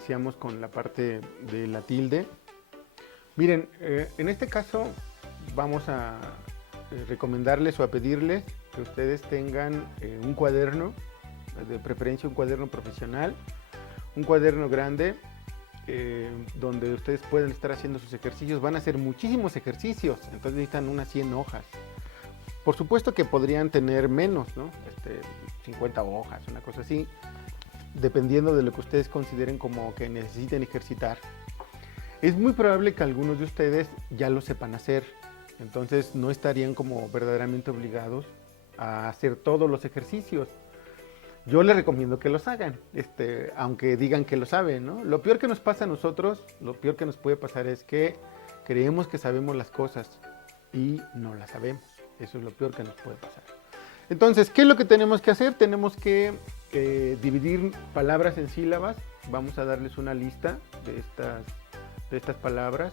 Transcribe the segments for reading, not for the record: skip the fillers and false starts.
iniciamos con la parte de la tilde. Miren, en este caso vamos a recomendarles o a pedirles que ustedes tengan un cuaderno, de preferencia un cuaderno profesional, un cuaderno grande, donde ustedes pueden estar haciendo sus ejercicios. Van a hacer muchísimos ejercicios, entonces necesitan unas 100 hojas. Por supuesto que podrían tener menos, ¿no? 50 hojas, una cosa así, dependiendo de lo que ustedes consideren como que necesiten ejercitar. Es muy probable que algunos de ustedes ya lo sepan hacer, entonces no estarían como verdaderamente obligados a hacer todos los ejercicios. Yo les recomiendo que los hagan, aunque digan que lo saben, ¿no? Lo peor que nos pasa a nosotros, lo peor que nos puede pasar es que creemos que sabemos las cosas y no las sabemos. Eso es lo peor que nos puede pasar. Entonces, ¿qué es lo que tenemos que hacer? Tenemos que dividir palabras en sílabas. Vamos a darles una lista de estas palabras.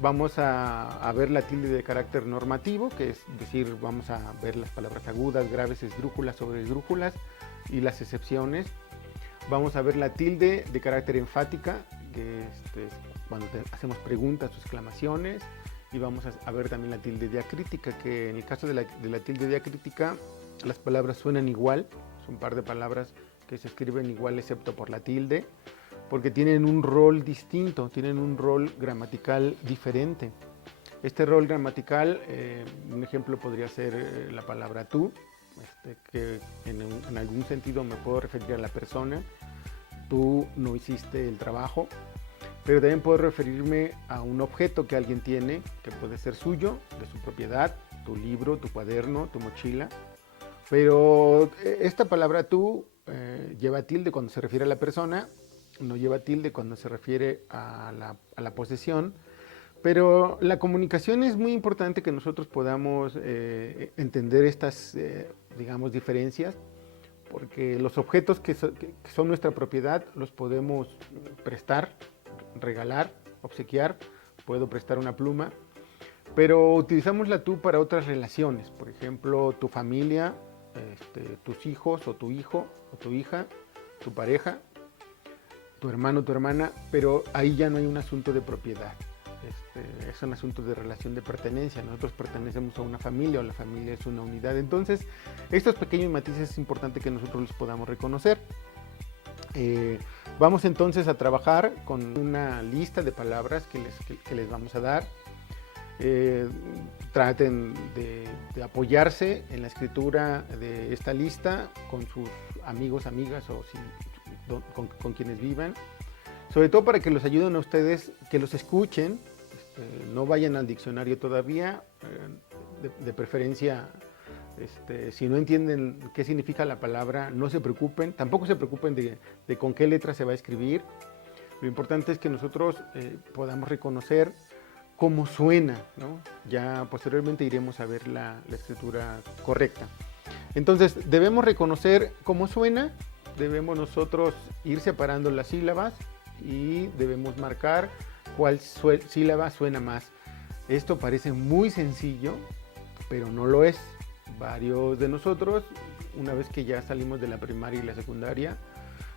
Vamos a ver la tilde de carácter normativo, que es decir, vamos a ver las palabras agudas, graves, esdrújulas, sobreesdrújulas y las excepciones. Vamos a ver la tilde de carácter enfática, que es cuando hacemos preguntas o exclamaciones. Y vamos a ver también la tilde diacrítica, que en el caso de la tilde diacrítica las palabras suenan igual. Son un par de palabras que se escriben igual excepto por la tilde, porque tienen un rol distinto, tienen un rol gramatical diferente. Este rol gramatical, un ejemplo podría ser la palabra tú, que en algún sentido me puedo referir a la persona. Tú no hiciste el trabajo. Pero también puedo referirme a un objeto que alguien tiene, que puede ser suyo, de su propiedad, tu libro, tu cuaderno, tu mochila. Pero esta palabra tú lleva tilde cuando se refiere a la persona, no lleva tilde cuando se refiere a la posesión. Pero la comunicación es muy importante que nosotros podamos entender estas, digamos, diferencias, porque los objetos que son nuestra propiedad los podemos prestar, regalar, obsequiar. Puedo prestar una pluma, pero utilizamos la tú para otras relaciones, por ejemplo, tu familia, tus hijos o tu hijo o tu hija, tu pareja, tu hermano, tu hermana, pero ahí ya no hay un asunto de propiedad. Es un asunto de relación de pertenencia. Nosotros pertenecemos a una familia o la familia es una unidad. Entonces, estos pequeños matices es importante que nosotros los podamos reconocer. Vamos entonces a trabajar con una lista de palabras que les vamos a dar. Traten de apoyarse en la escritura de esta lista con sus amigos, amigas o con quienes vivan. Sobre todo para que los ayuden a ustedes, que los escuchen, no vayan al diccionario todavía, de preferencia. Si no entienden qué significa la palabra, no se preocupen, tampoco se preocupen de con qué letra se va a escribir. Lo importante es que nosotros podamos reconocer cómo suena, ¿no? Ya posteriormente iremos a ver la escritura correcta. Entonces, debemos reconocer cómo suena, debemos nosotros ir separando las sílabas y debemos marcar cuál sílaba suena más. Esto parece muy sencillo, pero no lo es. Varios de nosotros, una vez que ya salimos de la primaria y la secundaria,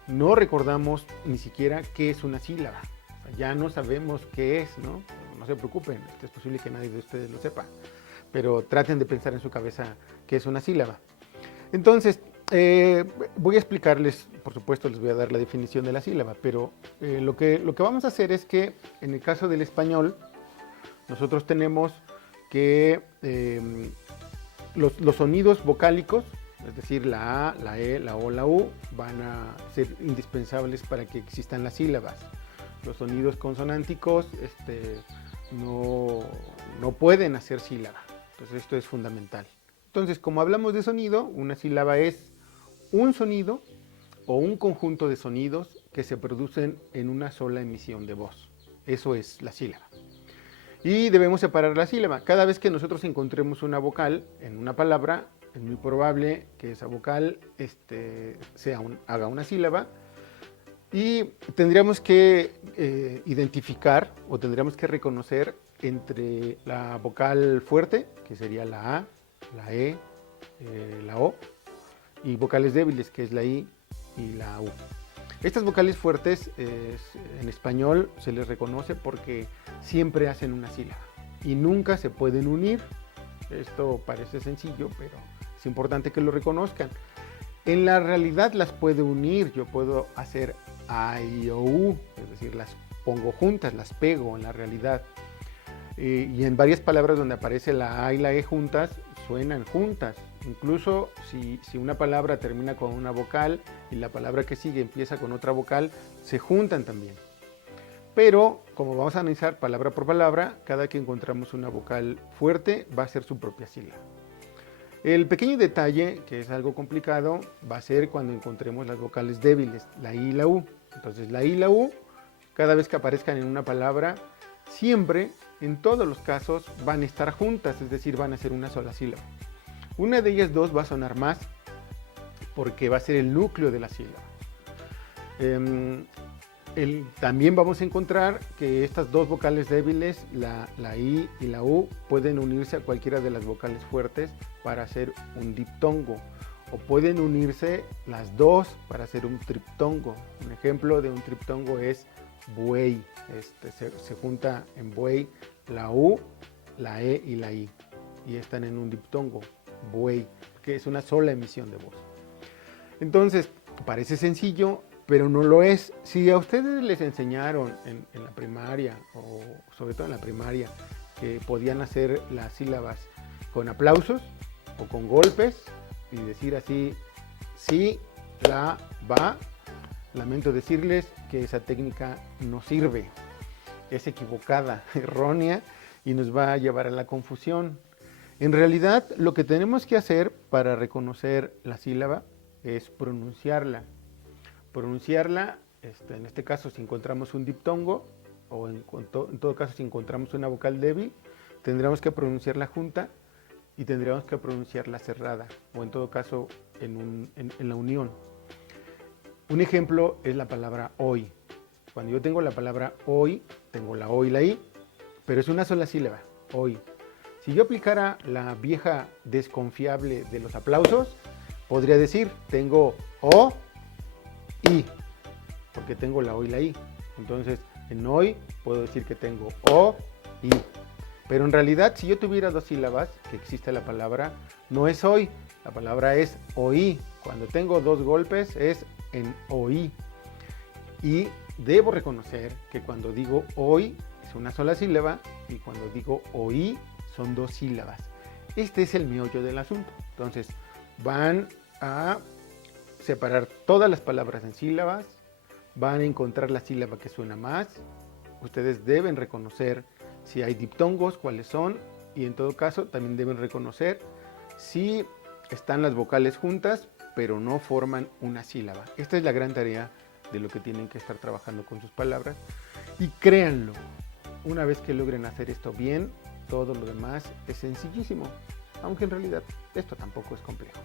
no recordamos ni siquiera qué es una sílaba. O sea, ya no sabemos qué es, ¿no? No se preocupen, es posible que nadie de ustedes lo sepa, pero traten de pensar en su cabeza qué es una sílaba. Entonces, voy a explicarles, por supuesto les voy a dar la definición de la sílaba, pero lo que vamos a hacer es que en el caso del español, nosotros tenemos que los sonidos vocálicos, es decir, la A, la E, la O, la U, van a ser indispensables para que existan las sílabas. Los sonidos consonánticos no pueden hacer sílaba. Entonces esto es fundamental. Entonces, como hablamos de sonido, una sílaba es un sonido o un conjunto de sonidos que se producen en una sola emisión de voz. Eso es la sílaba. Y debemos separar la sílaba. Cada vez que nosotros encontremos una vocal en una palabra, es muy probable que esa vocal haga una sílaba. Y tendríamos que identificar o tendríamos que reconocer entre la vocal fuerte, que sería la A, la E, la O, y vocales débiles, que es la I y la U. Estas vocales fuertes en español se les reconoce porque siempre hacen una sílaba y nunca se pueden unir. Esto parece sencillo, pero es importante que lo reconozcan. En la realidad las puede unir. Yo puedo hacer a, i, o, u, es decir, las pongo juntas, las pego en la realidad. Y en varias palabras donde aparece la a y la e juntas, suenan juntas. Incluso si una palabra termina con una vocal y la palabra que sigue empieza con otra vocal, se juntan también. Pero como vamos a analizar palabra por palabra, cada que encontramos una vocal fuerte va a ser su propia sílaba. El pequeño detalle, que es algo complicado, va a ser cuando encontremos las vocales débiles, la i y la u. Entonces la i y la u, cada vez que aparezcan en una palabra, siempre, en todos los casos, van a estar juntas, es decir, van a ser una sola sílaba. Una de ellas dos va a sonar más porque va a ser el núcleo de la sílaba. También vamos a encontrar que estas dos vocales débiles, la i y la u, pueden unirse a cualquiera de las vocales fuertes para hacer un diptongo, o pueden unirse las dos para hacer un triptongo. Un ejemplo de un triptongo es buey. Se junta en buey la u, la e y la i, y están en un diptongo, buey, que es una sola emisión de voz. Entonces, parece sencillo, pero no lo es. Si a ustedes les enseñaron en la primaria, o sobre todo en la primaria, que podían hacer las sílabas con aplausos o con golpes y decir así, sí, la, va, lamento decirles que esa técnica no sirve, es equivocada, errónea, y nos va a llevar a la confusión. En realidad, lo que tenemos que hacer para reconocer la sílaba es pronunciarla. Pronunciarla, en este caso, si encontramos un diptongo, o en todo caso, si encontramos una vocal débil, tendríamos que pronunciarla junta y tendríamos que pronunciarla cerrada, o en todo caso, en la unión. Un ejemplo es la palabra hoy. Cuando yo tengo la palabra hoy, tengo la o y la i, pero es una sola sílaba, hoy. Si yo aplicara la vieja desconfiable de los aplausos, podría decir, tengo o, i, porque tengo la o y la i. Entonces, en hoy puedo decir que tengo o, i. Pero en realidad, si yo tuviera dos sílabas, que existe la palabra, no es hoy, la palabra es oí. Cuando tengo dos golpes es en oí. Y debo reconocer que cuando digo hoy es una sola sílaba y cuando digo oí son dos sílabas. Este es el meollo del asunto. Entonces, van a separar todas las palabras en sílabas, van a encontrar la sílaba que suena más. Ustedes deben reconocer si hay diptongos, cuáles son, y en todo caso también deben reconocer si están las vocales juntas, pero no forman una sílaba. Esta es la gran tarea de lo que tienen que estar trabajando con sus palabras. Y créanlo, una vez que logren hacer esto bien, todo lo demás es sencillísimo, aunque en realidad esto tampoco es complejo.